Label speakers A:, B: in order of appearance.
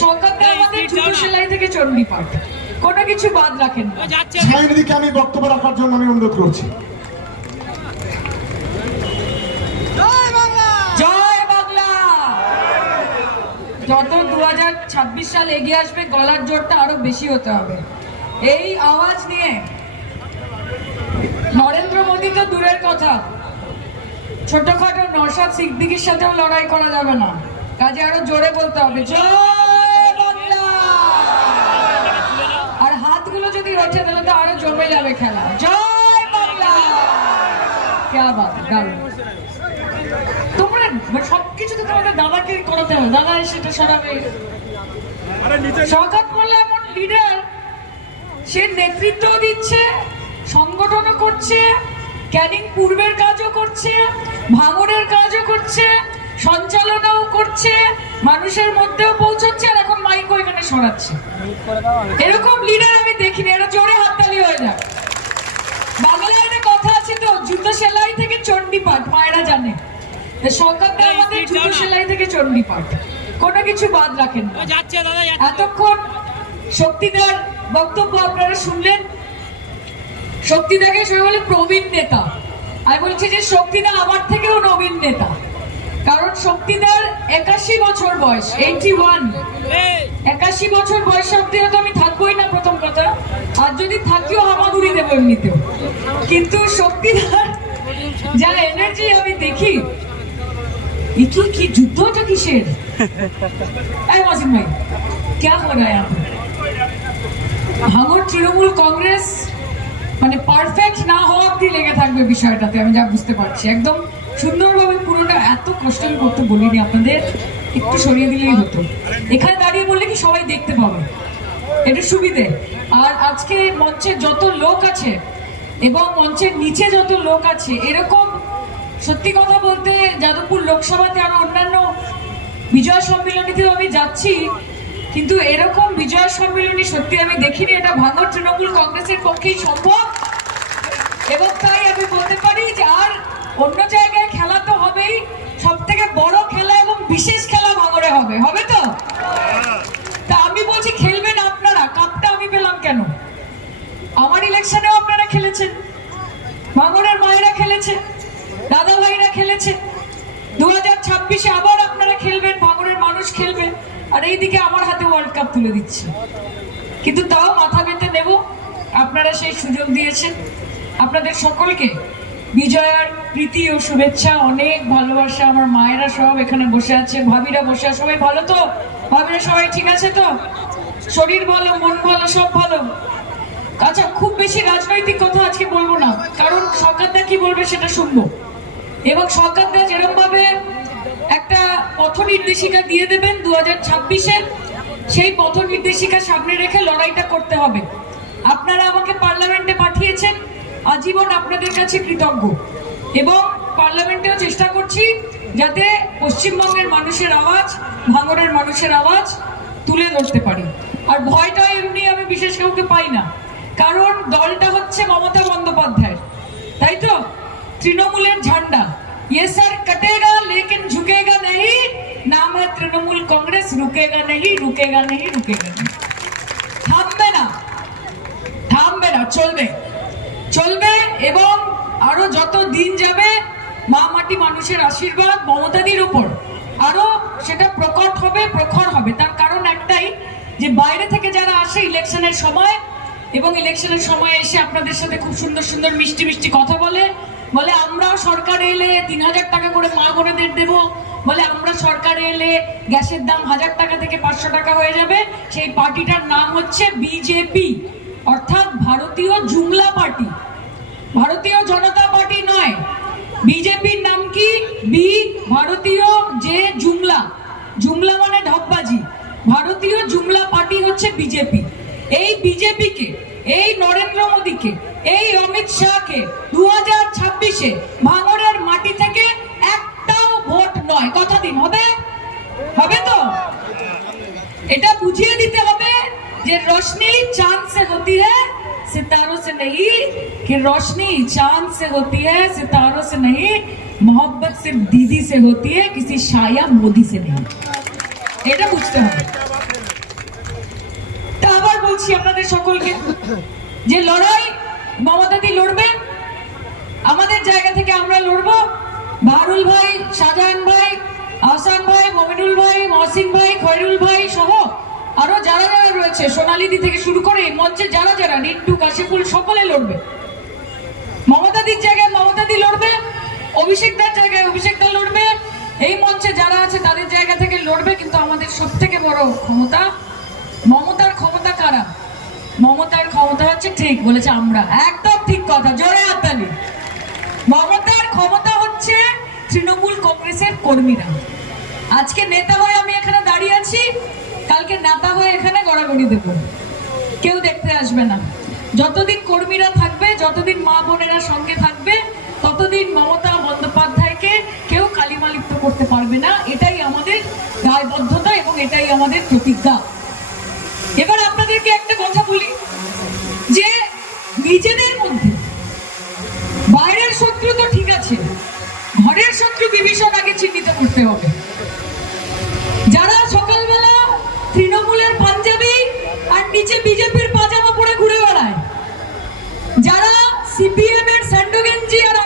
A: সরকার তো আমাদের জুতো সেলাই থেকে চণ্ডী পাঠ কোনো কিছু বাদ রাখেন না।
B: যাচ্ছে
C: সায়নিদিকে আমি বক্তব্য রাখার জন্য আমি অনুরোধ করছি।
A: জয় বাংলা! যত দু সাল এগিয়ে আসবে গলার জোরটা আরও বেশি হতে হবে। এই আওয়াজ নিয়ে নরেন্দ্র মোদী তো দূরের কথা। ছোটখাটো নরসাদ সিদ্দিকির সাথেও লড়াই করা যাবে না। কাজে আরও জোরে বলতে হবে। জয় বাংলা আর হাতগুলো যদি ওঠে তাহলে তো আরও জমে যাবে খেলা। জয় বাংলা! কে বাত দারুণ। তোমরা সবকিছুতে তোমাদের দাদাকে করাতে হবে। দাদা সেটা সরাবে। সরকার বললে এমন লিডার সে নেতৃত্ব দিচ্ছে সংগঠনও করছে ক্যানিং পূর্বের কাজও করছে ভাঙড়ের কাজও করছে সঞ্চালনাও করছে মানুষের মধ্যেও পৌঁছচ্ছে আর এখন মাইকও এখানে সরাচ্ছে। এরকম লিডার আমি দেখিনি এটা জোরে হাততালি হয়ে যায় বাংলায় একটা কথা আছে তো জুতো সেলাই থেকে চণ্ডী পাঠ মায়েরা জানে। তা আমাদের জুতো সেলাই থেকে চণ্ডী পাঠ। কোনো কিছু বাদ রাখেন এতক্ষণ শক্তিদার বক্তব্য আপনারা শুনলেন। শক্তিদাকে সবাই বলে প্রবীণ নেতা। আমি বলছি যে শক্তিদা আমার থেকেও নবীন নেতা। কারণ শক্তিদার একাশি বছর বয়স এইটি ওয়ান একাশি বছর বয়স অব্দিও তো আমি থাকবোই না, প্রথম কথা। আর যদি থাকিও, হামাগুড়ি দেব এমনিতেও। কিন্তু শক্তিধার যা এনার্জি আমি দেখি কি কি যুদ্ধটা কিসের? ভাই, ক্যা হো ভাঙর তৃণমূল কংগ্রেস মানে পারফেক্ট না হওয়া অব্দি লেগে থাকবে বিষয়টাতে, আমি যা বুঝতে পারছি। একদম সুন্দরভাবে পুরোটা এত কষ্ট আমি করতে বলিনি আপনাদের। একটু সরিয়ে দিলেই হতো। এখানে দাঁড়িয়ে বললে কি সবাই দেখতে পাবে? এটা সুবিধে। আর আজকে মঞ্চে যত লোক আছে এবং মঞ্চের নিচে যত লোক আছে, এরকম সত্যি কথা বলতে যাদবপুর লোকসভাতে আর অন্যান্য বিজয় সম্মেলনীতেও আমি যাচ্ছি, কিন্তু এরকম বিজয় সম্মেলনী সত্যি আমি দেখিনি। এটা ভাঙর তৃণমূল কংগ্রেসের পক্ষেই সম্ভব। এবং তাই আমি বলতে পারি যে আর অন্য জায়গায় খেলা তো হবেই। সব বিশেষ খেলা ভাঙরে হবে হবে তো? তা আমি বলছি খেলবেন আপনারা, কাপটা আমি পেলাম কেন? আমার ইলেকশনেও আপনারা খেলেছেন। ভাঙরের মায়েরা খেলেছে দাদা ভাইরা খেলেছে। দু হাজার ছাব্বিশে আবার আপনারা খেলবেন, ভাঙরের মানুষ খেলবে। আর এইদিকে আমার হাতে ওয়ার্ল্ড কাপ তুলে দিচ্ছে। কিন্তু তাও মাথা বেঁধে নেব। আপনারা সেই সুযোগ দিয়েছেন। আপনাদের সকলকে বিজয়ার প্রীতি ও শুভেচ্ছা, অনেক ভালোবাসা আমার মায়েরা সব এখানে বসে আছে, ভাবিরা বসে আছে, সবাই ভালো তো? ভাবিরা সবাই ঠিক আছে তো? শরীর ভালো, মন ভালো, সব ভালো? আচ্ছা খুব বেশি রাজনৈতিক কথা আজকে বলব না, কারণ সরকারদা কি বলবে সেটা শুনব। এবং সরকারদা যেরকম ভাবে একটা পথ নির্দেশিকা দিয়ে দেবেন দু হাজার ছাব্বিশের সেই পথ নির্দেশিকা সামনে রেখে লড়াইটা করতে হবে। আপনারা আমাকে পার্লামেন্টে পাঠিয়েছেন আজীবন আপনাদের কাছে কৃতজ্ঞ এবং পার্লামেন্টেও চেষ্টা করছি যাতে পশ্চিমবঙ্গের মানুষের আওয়াজ ভাঙড়ের মানুষের আওয়াজ তুলে ধরতে পারি আর ভয়টা এমনি আমি বিশেষ কাউকে পাই না কারণ দলটা হচ্ছে মমতা বন্দ্যোপাধ্যায় তাই তো তৃণমূলের ঝান্ডা ये सर कटेगा लेकिन झुकेगा नहीं नाम है तृणमूल कांग्रेस रुकेगा नहीं रुकेगा नहीं रुकेगा नहीं থামবে না থামবে না চলবে চলবে এবং আরও যত দিন যাবে, মা মাটি মানুষের আশীর্বাদ মমতাদির উপর। আরও সেটা প্রকট হবে, প্রখর হবে। তার কারণ একটাই, যে বাইরে থেকে যারা আসে ইলেকশনের সময়, এবং ইলেকশনের সময় এসে আপনাদের সাথে খুব সুন্দর সুন্দর মিষ্টি মিষ্টি কথা বলে বলে আমরাও সরকার এলে তিন হাজার টাকা করে মা বোনেদের দেবো। বলে, আমরা সরকার এলে গ্যাসের দাম হাজার টাকা থেকে পাঁচশো টাকা হয়ে যাবে। সেই পার্টিটার নাম হচ্ছে বিজেপি, অর্থাৎ ভারতীয় জুমলা পার্টি। ভারতীয় জনতা পার্টি নয়। বিজেপির নাম কি? বি, ভারতীয় যে জুমলা। জুমলা মানে ঢকবাজি ভারতীয় জুমলা পার্টি হচ্ছে বিজেপি। এই বিজেপিকে, এই নরেন্দ্র মোদীকে, এই অমিত শাহকে দু হাজার ছাব্বিশে ভাঙড়ের মাটি থেকে একটাও ভোট নয়। কথা দিন, হবে? হবে তো? এটা বুঝিয়ে দিতে হবে যে রোশনি চান্স সে হতি হ্যাঁ सितारों से नहीं कि रोशनी चांद से होती है, सितारों से नहीं, मोहब्बत सिर्फ दीदी से होती है, किसी शाया मोदी से नहीं। এটা বুঝতে হবে তা আবার বলছি আপনাদের সকলকে যে লড়াই মমতাদি লড়বেন আমাদের জায়গা থেকে আমরা লড়ব ভারুল ভাই শাহজাহান ভাই আহসান ভাই মমিনুল ভাই মহসিন ভাই খয়রুল ভাই রয়েছে সোনালিদি থেকে শুরু করে এই মঞ্চে যারা যারা নিন্টু কাশিফুল, সকলে লড়বে। মমতাদির জায়গায় মমতাদি লড়বে অভিষেকদার জায়গায় অভিষেকদা লড়বে। এই মঞ্চে যারা আছে, তাদের জায়গা থেকে লড়বে কিন্তু আমাদের সব থেকে বড় ক্ষমতা, মমতার ক্ষমতা কারা? মমতার ক্ষমতা হচ্ছে ঠিক বলেছে আমরা, একদম ঠিক কথা, জোরে হাততালি। মমতার ক্ষমতা হচ্ছে তৃণমূল কংগ্রেসের কর্মীরা। আজকে নেতা হয়ে আমি এখানে দাঁড়িয়ে আছি কালকে নেতা হয়ে এখানে গড়াগড়ি দেব। কেউ দেখতে আসবে না। যতদিন কর্মীরা থাকবে, যতদিন মা বোনেরা সঙ্গে থাকবে, ততদিন মমতা বন্দ্যোপাধ্যায়কে কেউ কালিমালিপ্ত করতে পারবে না। এটাই আমাদের দায়বদ্ধতা এবং এটাই আমাদের প্রতিজ্ঞা। এবার আপনাদেরকে একটা কথা বলি, যে নিজেদের মধ্যে বাইরের শত্রু তো ঠিক আছে, ঘরের শত্রু বিভীষণ আগে চিহ্নিত করতে হবে। আর